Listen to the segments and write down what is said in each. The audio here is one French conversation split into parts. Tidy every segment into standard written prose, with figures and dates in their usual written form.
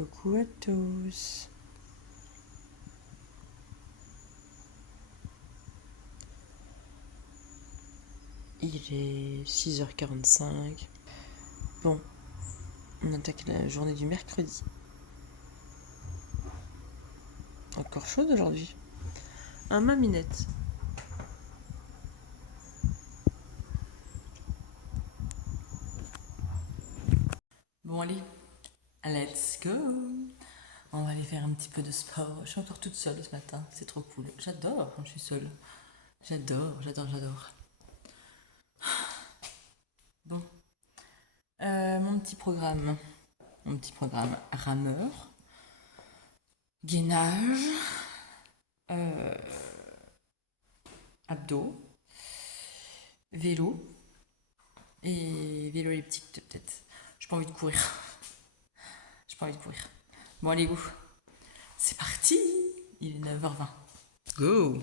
Coucou à tous. Il est 6h45. Bon, on attaque la journée du mercredi. Encore chaude aujourd'hui. Un maminette. Bon allez, let's go. On va aller faire un petit peu de sport. Je suis encore toute seule ce matin, c'est trop cool. J'adore quand je suis seule. J'adore. Bon, mon petit programme. Rameur, gainage, abdos, vélo et vélo elliptique peut-être. J'ai pas envie de courir. Bon allez go, c'est parti. Il est 9h20. Go.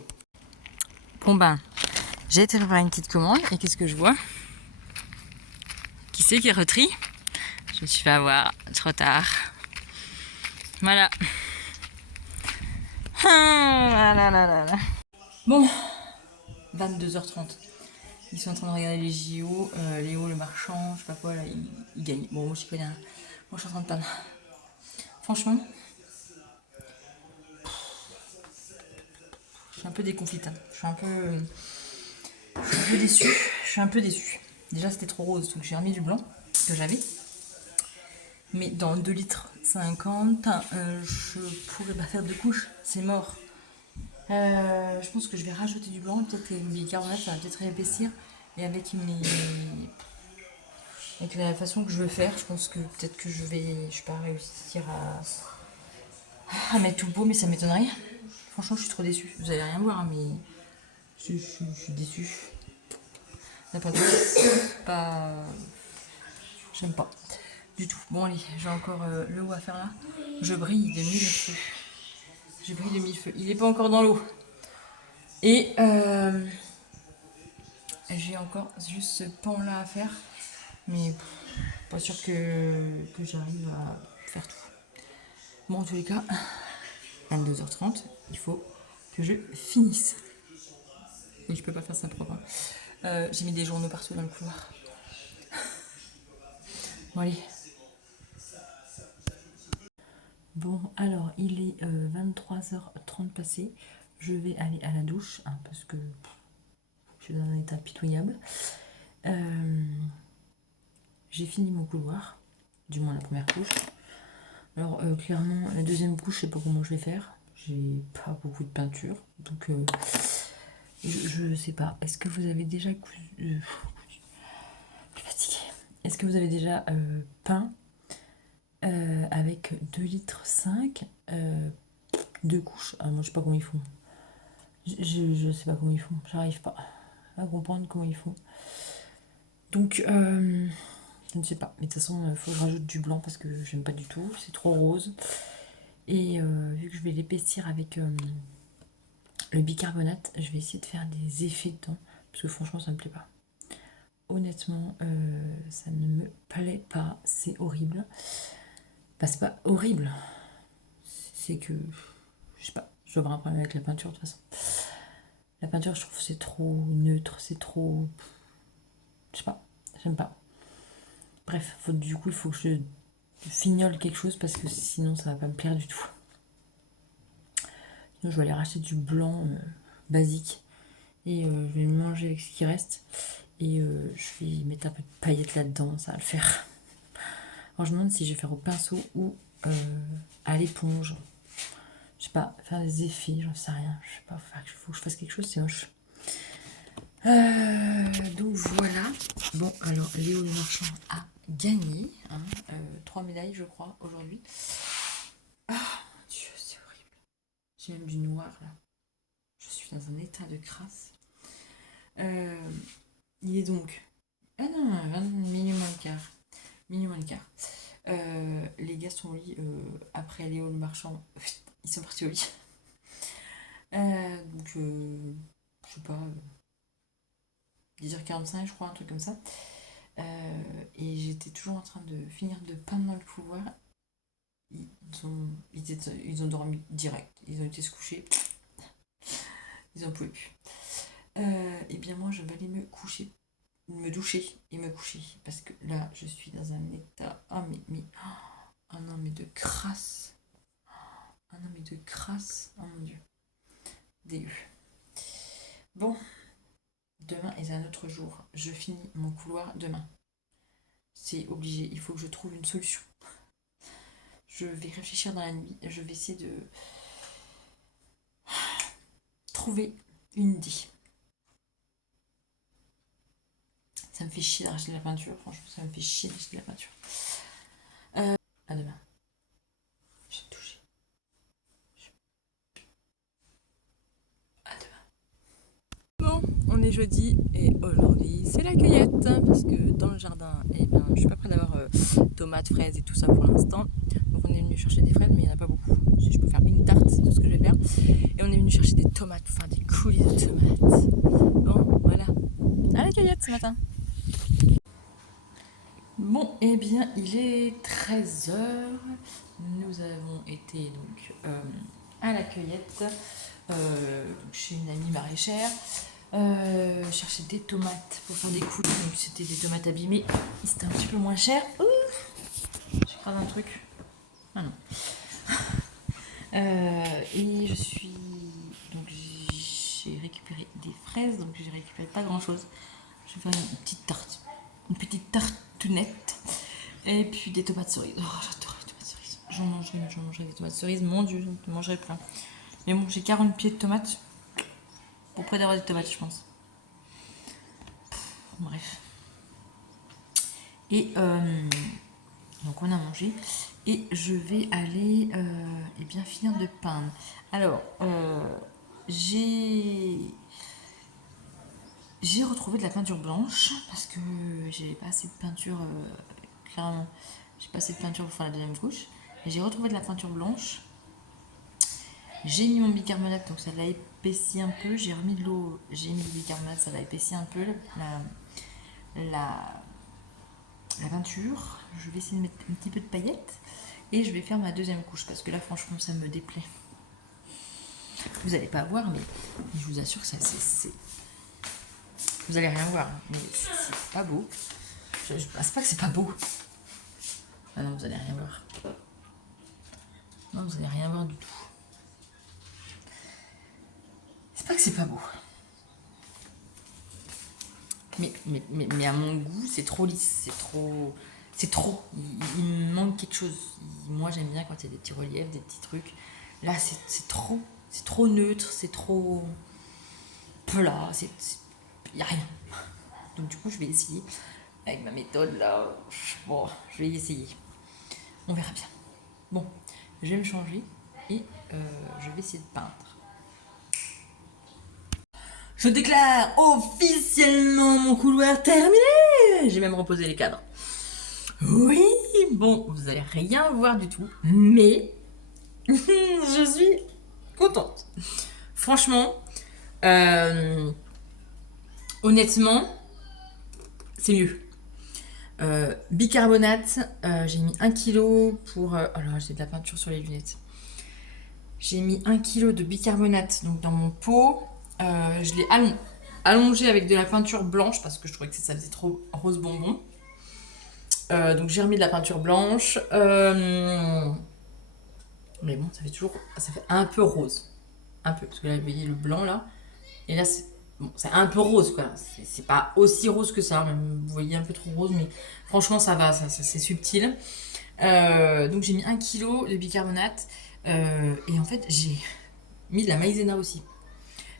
Bon ben, j'ai été préparer une petite commande et qu'est-ce que je vois? Qui c'est qui retrie? Je me suis fait avoir, trop tard. Voilà. Bon, 22h30. Ils sont en train de regarder les JO. Léo, le marchand, je sais pas quoi, là, il gagne. Bon, moi, je connais rien. Moi, je suis en train de peindre. Franchement, je suis un peu déconfite. Je suis un peu déçue. Déjà, c'était trop rose, donc j'ai remis du blanc que j'avais. Mais dans 2 litres 50, je pourrais pas faire 2 couches. C'est mort. Je pense que je vais rajouter du blanc. Peut-être que le bicarbonate, ça va peut-être réépaissir. Et avec la façon que je veux faire, je pense que peut-être que je vais pas réussir à mettre tout beau, mais ça m'étonnerait. Franchement, je suis trop déçue. Vous allez rien voir, mais je suis déçue. La peinture, pas. J'aime pas du tout. Bon, allez, j'ai encore le haut à faire là. Je brille de mille feux. Il est pas encore dans l'eau. Et j'ai encore juste ce pan là à faire. Mais pas sûr que j'arrive à faire tout. Bon, en tous les cas, 22h30, il faut que je finisse. Et je peux pas faire ça propre. J'ai mis des journaux partout dans le couloir. Bon, allez. Bon, alors, il est 23h30 passé. Je vais aller à la douche, hein, parce que je suis dans un état pitoyable. J'ai fini mon couloir, du moins la première couche. Alors, clairement, la deuxième couche, je sais pas comment je vais faire. J'ai pas beaucoup de peinture, donc je sais pas. Est-ce que vous avez déjà je suis fatiguée. Est-ce que vous avez déjà peint avec 2 litres 5, 2 couches? Ah, moi, je sais pas comment ils font. Je sais pas comment ils font. J'arrive pas à comprendre comment ils font. Donc, je ne sais pas. Mais de toute façon, il faut que je rajoute du blanc parce que j'aime pas du tout. C'est trop rose. Et vu que je vais l'épaissir avec le bicarbonate, je vais essayer de faire des effets dedans. Parce que franchement, ça me plaît pas. Honnêtement, ça ne me plaît pas. C'est horrible. Bah, c'est pas horrible. C'est que, je sais pas, je dois avoir un problème avec la peinture de toute façon. La peinture, je trouve que c'est trop neutre, c'est trop. Je sais pas, j'aime pas. Bref, du coup, il faut que je fignole quelque chose parce que sinon, ça va pas me plaire du tout. Sinon, je vais aller racheter du blanc basique et je vais me manger avec ce qui reste. Et je vais mettre un peu de paillettes là-dedans, ça va le faire. Alors, je me demande si je vais faire au pinceau ou à l'éponge. Je sais pas, faire des effets, j'en sais rien. Je sais pas, faut que je fasse quelque chose, c'est moche. Donc voilà. Bon, alors Léo le marchand a gagné. 3 médailles, je crois, aujourd'hui. Ah, mon Dieu, c'est horrible. J'ai même du noir, là. Je suis dans un état de crasse. Il est donc... Ah non, 20 minimum moins le quart. Minimum le quart. Les gars sont au lit. Après Léo le marchand, ils sont partis au lit. Donc, je sais pas... 10h45, je crois, un truc comme ça. Et j'étais toujours en train de finir de peindre dans le couloir. ils ont dormi direct. Ils ont été se coucher. Ils en pouvaient plus. Et bien moi, je vais aller me coucher, me doucher et me coucher. Parce que là, je suis dans un état... Ah non, mais de crasse. Ah non, mais de crasse. Oh mon Dieu. Dégueu. Bon. Demain est un autre jour. Je finis mon couloir demain. C'est obligé. Il faut que je trouve une solution. Je vais réfléchir dans la nuit. Je vais essayer de trouver une idée. Ça me fait chier d'arracher de la peinture. Franchement, ça me fait chier d'arracher de la peinture. À demain. Je vais me toucher. À demain. Bon, on est jeudi et aujourd'hui c'est la cueillette parce que dans le jardin, eh bien, je suis pas prête d'avoir tomates, fraises et tout ça pour l'instant. Donc on est venu chercher des fraises mais il n'y en a pas beaucoup. Je peux faire une tarte, c'est tout ce que je vais faire. Et on est venu chercher des tomates, enfin des coulis de tomates. Bon, voilà. À la cueillette ce matin. Bon, eh bien, il est 13h. Nous avons été donc à la cueillette chez une amie maraîchère. Chercher des tomates pour faire des coulis. Donc c'était des tomates abîmées. C'était un petit peu moins cher. J'écrase un truc. Ah non. Et je suis... Donc j'ai récupéré des fraises. Donc j'ai récupéré pas grand chose. Je vais faire une petite tarte. Une petite tartounette. Et puis des tomates cerises. Oh, j'adore les tomates cerises. J'en mangerai des tomates cerises. Mon Dieu, j'en mangerai plein. Mais bon, j'ai 40 pieds de tomates. Pour près d'avoir des tomates, je pense. Bref. Et donc on a mangé. Et je vais aller eh bien finir de peindre. Alors, j'ai retrouvé de la peinture blanche parce que j'ai pas assez de peinture, clairement, j'ai pas assez de peinture pour faire la deuxième couche. Et j'ai retrouvé de la peinture blanche. J'ai mis mon bicarbonate, donc ça l'a épaissi un peu. J'ai remis de l'eau, j'ai mis le bicarbonate, ça l'a épaissi un peu la peinture. Je vais essayer de mettre un petit peu de paillettes et je vais faire ma deuxième couche parce que là, franchement, ça me déplaît. Vous allez pas voir, mais je vous assure que ça, c'est... Vous allez rien voir, mais c'est pas beau. Je pense pas que c'est pas beau. Ah non, vous allez rien voir. Non, vous allez rien voir du tout. C'est pas que c'est pas beau. Mais à mon goût, c'est trop lisse, c'est trop. Il me manque quelque chose. Moi, j'aime bien quand il y a des petits reliefs, des petits trucs. Là, c'est trop neutre, c'est trop plat, il y a rien. Donc du coup, je vais essayer avec ma méthode là. Bon, je vais y essayer. On verra bien. Bon, je vais me changer et je vais essayer de peindre. Je déclare officiellement mon couloir terminé. J'ai même reposé les cadres. Oui, bon, vous allez rien voir du tout, mais je suis contente. Franchement, honnêtement, c'est mieux. Bicarbonate, j'ai mis 1 kg pour... alors, j'ai de la peinture sur les lunettes. J'ai mis 1 kg de bicarbonate donc, dans mon pot. Je l'ai allongé avec de la peinture blanche parce que je trouvais que ça faisait trop rose bonbon. Donc j'ai remis de la peinture blanche. Mais bon, ça fait un peu rose. Un peu, parce que là, vous voyez le blanc là. Et là, c'est un peu rose quoi. C'est pas aussi rose que ça. Même, vous voyez un peu trop rose, mais franchement, ça va, ça c'est subtil. Donc j'ai mis 1 kg de bicarbonate. Et en fait, j'ai mis de la maïzena aussi.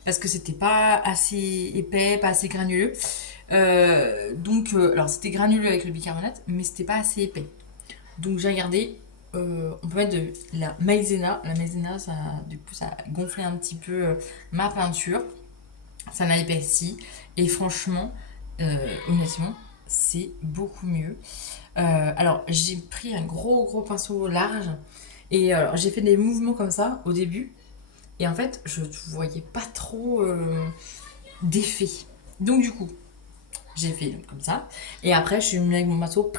Parce que c'était pas assez épais, pas assez granuleux. Alors c'était granuleux avec le bicarbonate, mais c'était pas assez épais. Donc j'ai regardé, on peut mettre de la maïzena. La maïzena, du coup, ça a gonflé un petit peu ma peinture. Ça m'a épaissi. Et franchement, honnêtement, c'est beaucoup mieux. Alors j'ai pris un gros pinceau large. Et alors j'ai fait des mouvements comme ça au début. Et en fait, je ne voyais pas trop d'effet. Donc du coup, j'ai fait comme ça. Et après, je suis venue avec mon pinceau.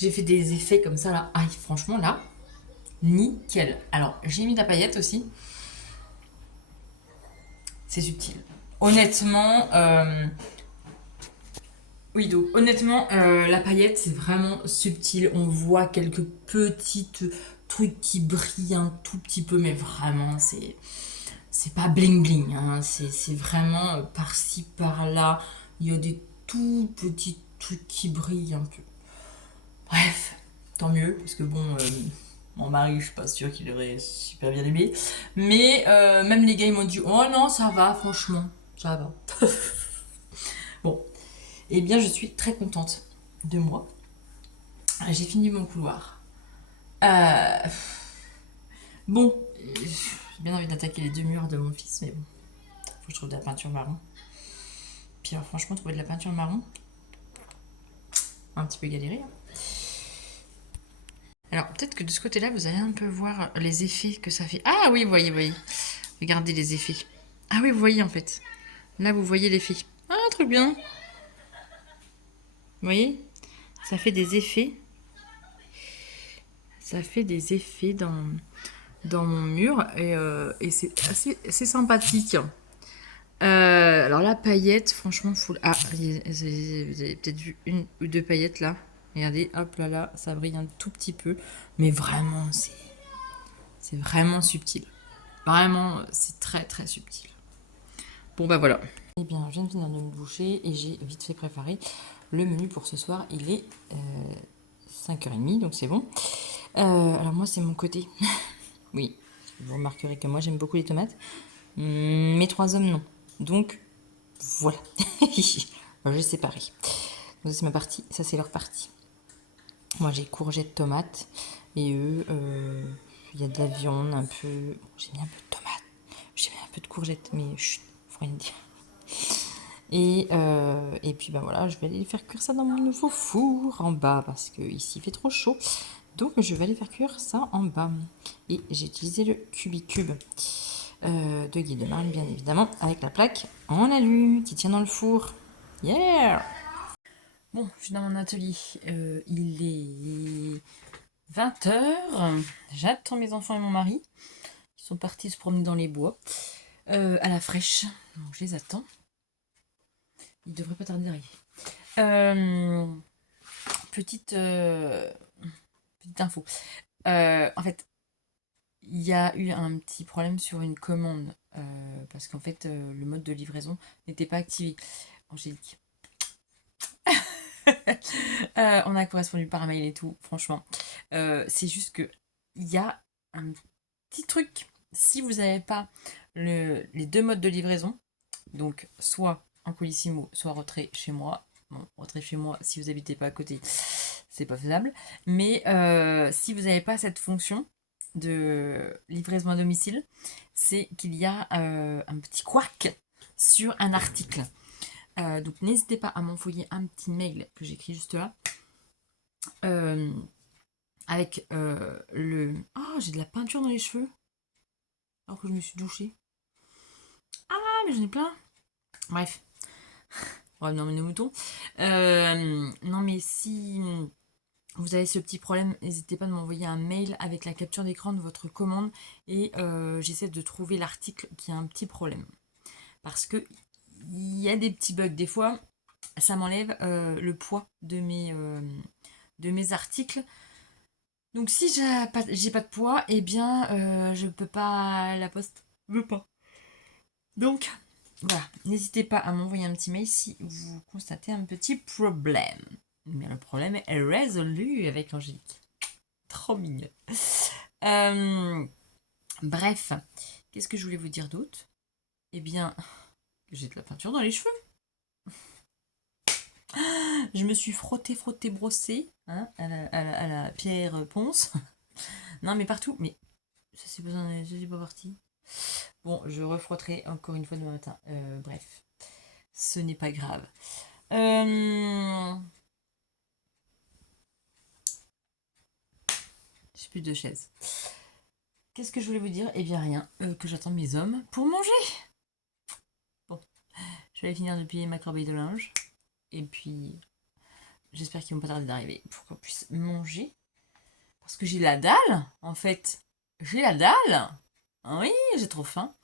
J'ai fait des effets comme ça là. Ah, franchement là, nickel. Alors j'ai mis de la paillette aussi. C'est subtil. Honnêtement, oui, donc honnêtement, la paillette c'est vraiment subtil. On voit quelques petites trucs qui brillent un tout petit peu, mais vraiment c'est pas bling bling. Hein. C'est vraiment par-ci par-là. Il y a des tout petits trucs qui brillent un peu. Bref, tant mieux, parce que bon, mon mari, je suis pas sûre qu'il aurait super bien aimé. Mais même les gars, ils m'ont dit, oh non, ça va, franchement, ça va. Bon, eh bien, je suis très contente de moi. J'ai fini mon couloir. Euh, bon, j'ai bien envie d'attaquer les deux murs de mon fils, mais bon, faut que je trouve de la peinture marron. Puis alors, franchement, trouver de la peinture marron, un petit peu galéré. Hein. Alors, peut-être que de ce côté-là, vous allez un peu voir les effets que ça fait. Ah oui, vous voyez. Regardez les effets. Ah oui, vous voyez en fait. Là, vous voyez l'effet. Ah, trop bien. Vous voyez? Ça fait des effets. Ça fait des effets dans mon mur et c'est assez sympathique. Alors la paillette, franchement, full. Ah, vous avez peut-être vu une ou deux paillettes là. Regardez, hop là, ça brille un tout petit peu. Mais vraiment, c'est vraiment subtil. Vraiment, c'est très très subtil. Bon bah voilà. Eh bien, je viens de finir de me doucher et j'ai vite fait préparer le menu pour ce soir. Il est 5h30, donc c'est bon. Alors moi, c'est mon côté. Oui, vous remarquerez que moi, j'aime beaucoup les tomates. Mes trois hommes, non. Donc, voilà. J'ai séparé. Donc, c'est ma partie, ça c'est leur partie. Moi, j'ai courgettes, tomates. Et eux, il y a de la viande, un peu... Bon, j'ai mis un peu de tomates. J'ai mis un peu de courgettes, mais chut, faut rien dire. Et puis ben voilà, je vais aller faire cuire ça dans mon nouveau four en bas parce que ici il fait trop chaud. Donc je vais aller faire cuire ça en bas. Et j'ai utilisé le Cubicube de Guy de Marne, bien évidemment, avec la plaque en alu qui tient dans le four. Yeah! Bon, je suis dans mon atelier. Il est 20h. J'attends mes enfants et mon mari. Ils sont partis se promener dans les bois à la fraîche. Donc je les attends. Il devrait pas tarder d'arriver. Petite info. En fait, il y a eu un petit problème sur une commande parce qu'en fait, le mode de livraison n'était pas activé. Angélique. On a correspondu par mail et tout, franchement. C'est juste que il y a un petit truc. Si vous n'avez pas les deux modes de livraison, donc soit en Colissimo, soit retrait chez moi. Bon, retrait chez moi, si vous n'habitez pas à côté, c'est pas faisable. Mais si vous n'avez pas cette fonction de livraison à domicile, c'est qu'il y a un petit couac sur un article. Donc n'hésitez pas à m'envoyer un petit mail que j'écris juste là. Avec le... Ah, j'ai de la peinture dans les cheveux. Alors que je me suis douchée. Ah, mais j'en ai plein. Bref. On va revenir aux moutons. Non, mais si vous avez ce petit problème, n'hésitez pas à m'envoyer un mail avec la capture d'écran de votre commande et j'essaie de trouver l'article qui a un petit problème. Parce que il y a des petits bugs. Des fois, ça m'enlève le poids de mes articles. Donc si j'ai pas de poids, eh bien je peux pas, la poste veut pas. Donc voilà, n'hésitez pas à m'envoyer un petit mail si vous constatez un petit problème. Mais le problème est résolu avec Angélique. Trop mignon. Bref, qu'est-ce que je voulais vous dire d'autre? Eh bien, j'ai de la peinture dans les cheveux. Je me suis frotté, brossé hein, à la pierre ponce. Non, mais partout. Mais ça, c'est pas parti. Bon, je refrotterai encore une fois demain matin. Bref, ce n'est pas grave. J'ai plus de chaises. Qu'est-ce que je voulais vous dire? Eh bien rien, que j'attends mes hommes pour manger. Bon, je vais aller finir de plier ma corbeille de linge. Et puis j'espère qu'ils vont pas tarder d'arriver pour qu'on puisse manger. Parce que j'ai la dalle, en fait. J'ai la dalle. Oui, j'ai trop faim.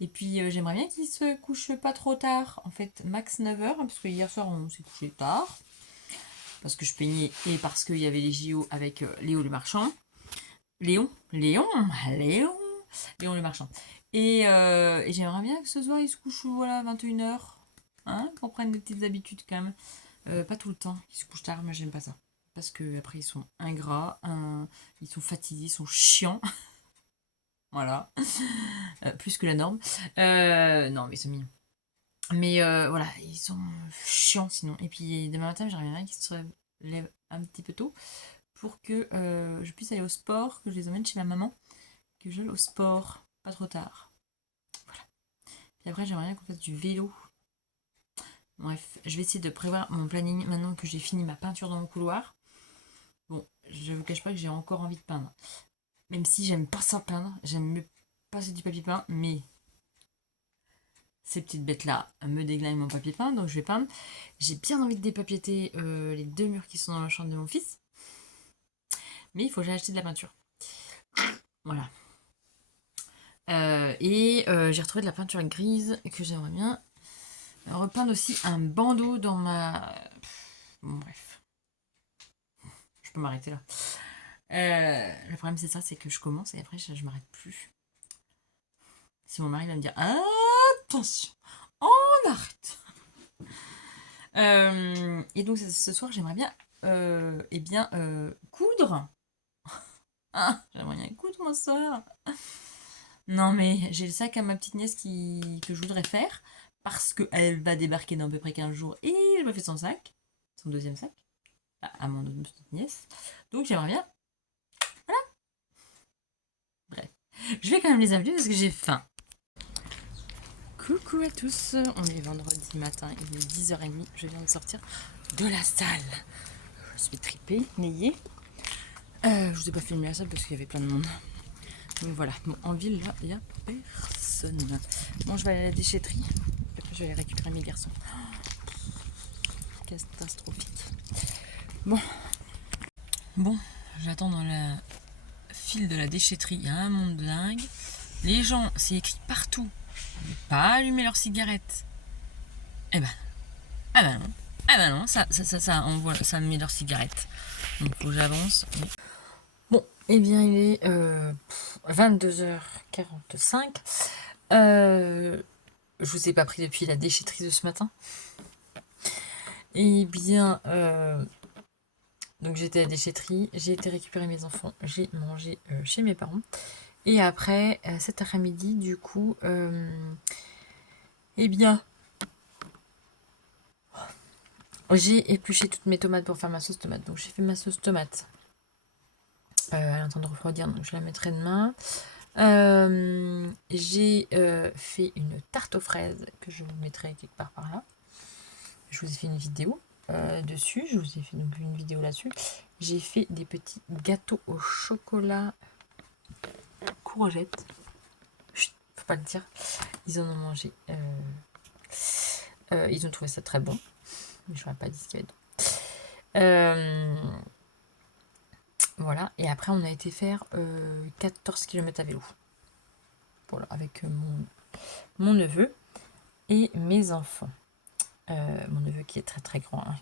Et puis j'aimerais bien qu'ils se couchent pas trop tard. En fait, max 9h, parce que hier soir on s'est couché tard. Parce que je peignais et parce qu'il y avait les JO avec Léo le marchand. Léon le marchand. Et j'aimerais bien que ce soir ils se couchent voilà, 21h. Hein, qu'on prenne des petites habitudes quand même. Pas tout le temps. Ils se couchent tard, moi j'aime pas ça. Parce que après ils sont ingrats, ils sont fatigués, ils sont chiants. Voilà. Plus que la norme. Non, mais ils sont mignons. Mais voilà, ils sont chiants sinon. Et puis demain matin, j'aimerais bien qu'ils se lèvent un petit peu tôt pour que je puisse aller au sport, que je les emmène chez ma maman, que j'aille au sport, pas trop tard. Voilà. Puis après, j'aimerais bien qu'on fasse du vélo. Bref, je vais essayer de prévoir mon planning maintenant que j'ai fini ma peinture dans mon couloir. Bon, je vous cache pas que j'ai encore envie de peindre. Même si j'aime pas ça peindre, j'aime mieux passer du papier peint, mais ces petites bêtes-là me déglinguent mon papier peint, donc je vais peindre. J'ai bien envie de dépapieter les 2 murs qui sont dans la chambre de mon fils. Mais il faut que j'aille acheter de la peinture. Voilà. J'ai retrouvé de la peinture grise que j'aimerais bien repeindre aussi un bandeau dans ma... Bon, bref. Je peux m'arrêter là. Le problème c'est ça, c'est que je commence et après je m'arrête plus. Si mon mari va me dire attention, on arrête. Et donc ce soir j'aimerais bien coudre. Ah, j'aimerais bien coudre mon soir. Non mais j'ai le sac à ma petite nièce que je voudrais faire parce qu'elle va débarquer dans à peu près 15 jours et elle m'a fait son sac, son deuxième sac, à mon petite nièce. Donc j'aimerais bien. Voilà. Bref. Je vais quand même les appeler parce que j'ai faim. Coucou à tous, on est vendredi matin, il est 10h30, je viens de sortir de la salle. Je suis tripée, nayée. Je vous ai pas filmé la salle parce qu'il y avait plein de monde. Donc voilà, bon, en ville là, il n'y a personne. Bon, je vais aller à la déchetterie, après je vais aller récupérer mes garçons. Catastrophique. Bon, j'attends dans la file de la déchetterie, il y a un monde dingue. Les gens, c'est écrit partout, ne pas allumer leurs cigarettes. Eh ben non, ça me met leurs cigarettes. Donc faut que j'avance. Bon, eh bien il est 22h45. Je vous ai pas pris depuis la déchetterie de ce matin. Eh bien, donc j'étais à la déchetterie, j'ai été récupérer mes enfants, j'ai mangé chez mes parents. Et après, cet après-midi, du coup, eh bien, j'ai épluché toutes mes tomates pour faire ma sauce tomate. Donc j'ai fait ma sauce tomate. Elle est en train de refroidir, donc je la mettrai demain. J'ai fait une tarte aux fraises que je vous mettrai quelque part par là. Je vous ai fait une vidéo dessus. Je vous ai fait donc une vidéo là-dessus. J'ai fait des petits gâteaux au chocolat courgette. Chut, faut pas le dire. Ils en ont mangé. Ils ont trouvé ça très bon. Mais je n'aurais pas dit ce qu'il y avait dedans. Voilà. Et après, on a été faire 14 km à vélo. Voilà, avec mon neveu et mes enfants. Mon neveu qui est très très grand, hein,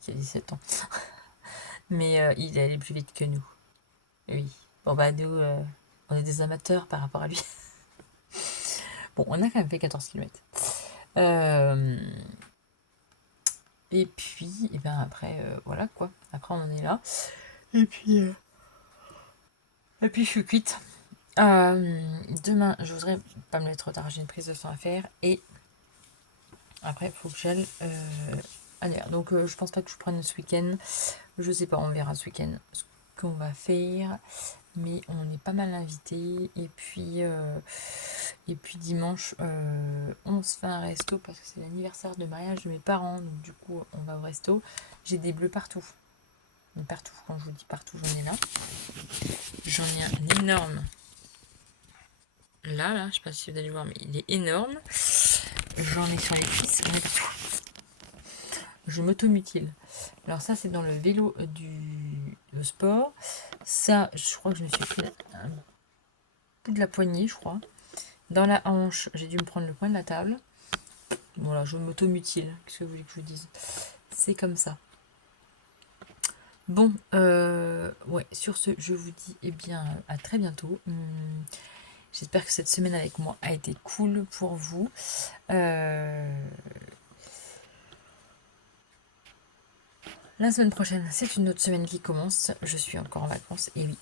qui a 17 ans. Mais il est allé plus vite que nous. Oui. Bon bah nous, on est des amateurs par rapport à lui. Bon, on a quand même fait 14 km. Et puis, et ben après, voilà quoi. Après on en est là. Et puis je suis cuite. Demain, je voudrais pas me lever trop tard, j'ai une prise de sang à faire. Et après, il faut que j'aille ailleurs. Donc, je pense pas que je prenne ce week-end. Je sais pas, on verra ce week-end ce qu'on va faire. Mais on est pas mal invités. Et puis dimanche, on se fait un resto parce que c'est l'anniversaire de mariage de mes parents. Donc, du coup, on va au resto. J'ai des bleus partout. Partout, quand je vous dis partout, j'en ai là. J'en ai un énorme. Là, je sais pas si vous allez voir, mais il est énorme. J'en ai sur les cuisses, j'en ai partout. je m'automutile. Alors ça, c'est dans le vélo de sport. Ça, je crois que je me suis pris un bout de la poignée, je crois. Dans la hanche, j'ai dû me prendre le coin de la table. Voilà, je m'automutile. Qu'est-ce que vous voulez que je vous dise? C'est comme ça. Bon, ouais, sur ce, je vous dis eh bien à très bientôt. J'espère que cette semaine avec moi a été cool pour vous. La semaine prochaine, c'est une autre semaine qui commence. Je suis encore en vacances, et oui,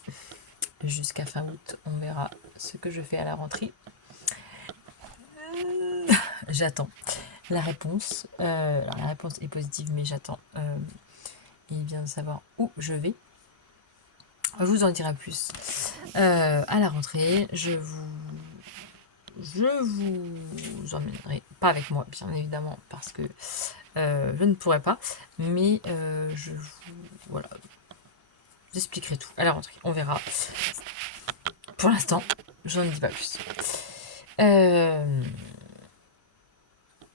jusqu'à fin août, on verra ce que je fais à la rentrée. J'attends la réponse. Alors la réponse est positive, mais j'attends et bien de savoir où je vais. Je vous en dirai plus à la rentrée. Je vous emmènerai, pas avec moi, bien évidemment, parce que je ne pourrai pas, mais je vous expliquerai tout à la rentrée. On verra. Pour l'instant, je n'en dis pas plus.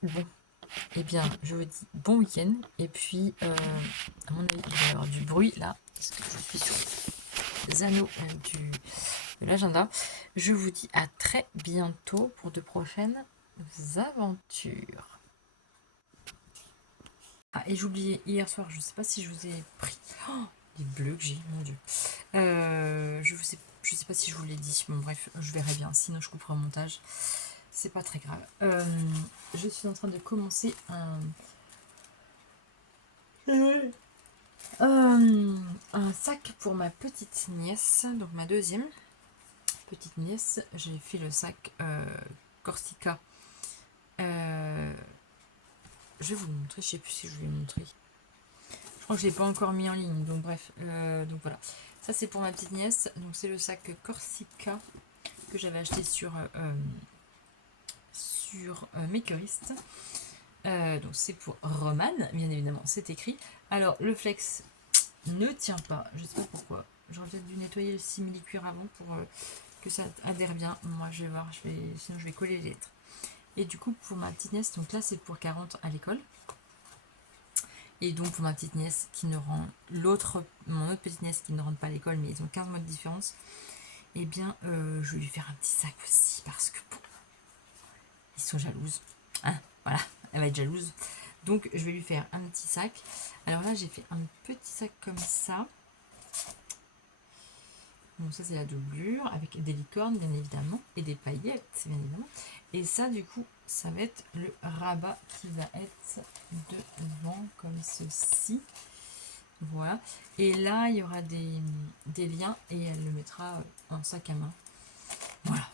Bon, eh bien, je vous dis bon week-end. Et puis, à mon avis, il va y avoir du bruit là, parce que je suis sur les anneaux de l'agenda. Je vous dis à très bientôt pour de prochaines aventures. Ah, et j'oubliais, hier soir, je ne sais pas si je vous ai pris... Oh, les bleus que j'ai, mon Dieu. Je sais pas si je vous l'ai dit. Bon, bref, je verrai bien. Sinon, je couperai au montage. C'est pas très grave. Je suis en train de commencer un sac pour ma petite nièce, donc ma deuxième petite nièce. J'ai fait le sac Corsica. Je vais vous le montrer, je sais plus si je vous l'ai montré. Je crois que je l'ai pas encore mis en ligne, donc bref. Donc voilà. Ça c'est pour ma petite nièce. Donc c'est le sac Corsica que j'avais acheté sur Makerist. Donc c'est pour Roman, bien évidemment, c'est écrit. Alors le flex ne tient pas, je sais pas pourquoi. J'aurais peut-être dû nettoyer le simili-cuir avant pour que ça adhère bien. Moi je vais voir, sinon je vais coller les lettres. Et du coup pour ma petite nièce, donc là c'est pour 40 à l'école. Et donc pour ma petite nièce qui ne rend mon autre petite nièce qui ne rentre pas à l'école, mais ils ont 15 mois de différence, et bien je vais lui faire un petit sac aussi parce que bon, ils sont jalouses. Hein, voilà, elle va être jalouse. Donc je vais lui faire un petit sac. Alors là j'ai fait un petit sac comme ça. Donc ça c'est la doublure avec des licornes bien évidemment et des paillettes bien évidemment. Et ça du coup ça va être le rabat qui va être devant comme ceci. Voilà. Et là il y aura des liens et elle le mettra en sac à main. Voilà.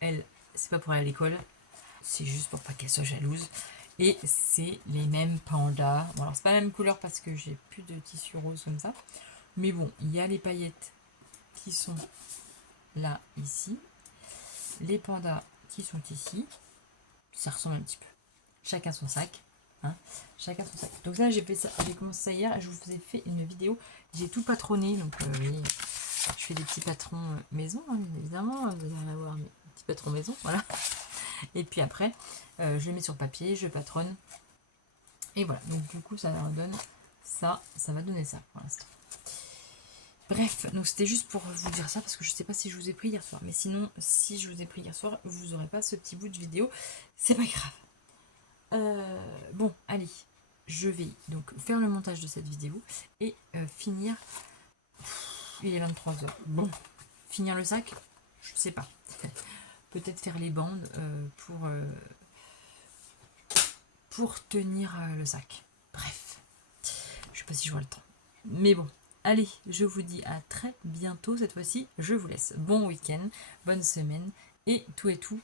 Elle, c'est pas pour aller à l'école, c'est juste pour pas qu'elle soit jalouse. Et c'est les mêmes pandas. Bon alors c'est pas la même couleur parce que j'ai plus de tissu rose comme ça. Mais bon, il y a les paillettes qui sont là, ici. Les pandas qui sont ici. Ça ressemble un petit peu. Chacun son sac. Hein, chacun son sac. Donc là, j'ai commencé ça hier et je vous ai fait une vidéo. J'ai tout patronné. Donc, oui, je fais des petits patrons maison, hein, bien évidemment. Vous allez en avoir mes petits patrons maison. Voilà. Et puis après, je les mets sur papier, je patronne. Et voilà. Donc, du coup, ça donne ça. Ça va donner ça pour l'instant. Bref, donc c'était juste pour vous dire ça parce que je sais pas si je vous ai pris hier soir. Mais sinon, si je vous ai pris hier soir, vous n'aurez pas ce petit bout de vidéo. C'est pas grave. Bon, allez. Je vais donc faire le montage de cette vidéo et finir. Il est 23h. Bon, finir le sac, je sais pas. Peut-être faire les bandes pour tenir le sac. Bref, je sais pas si je vois le temps. Mais bon. Allez, je vous dis à très bientôt cette fois-ci. Je vous laisse. Bon week-end, bonne semaine et tout